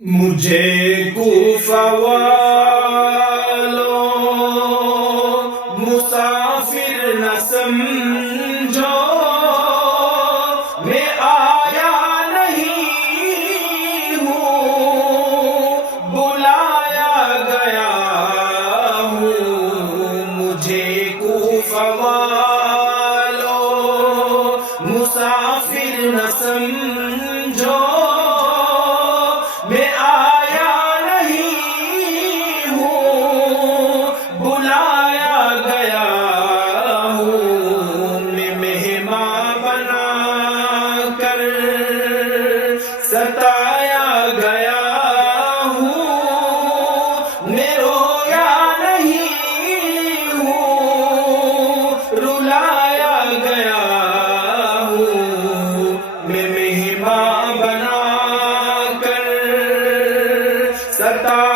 مجھے کوفہ والو مسافر نہ سمجھو، میں آیا نہیں ہوں، بلایا گیا ہوں۔ مجھے کوفہ والو مسافر نہ سمجھو، میں آیا نہیں ہوں، بلایا گیا ہوں۔ میں مہمان بنا کر ستایا گیا ہوں، میں رویا نہیں ہوں، رلایا گیا ہوں۔ میں مہمان بنا ستایا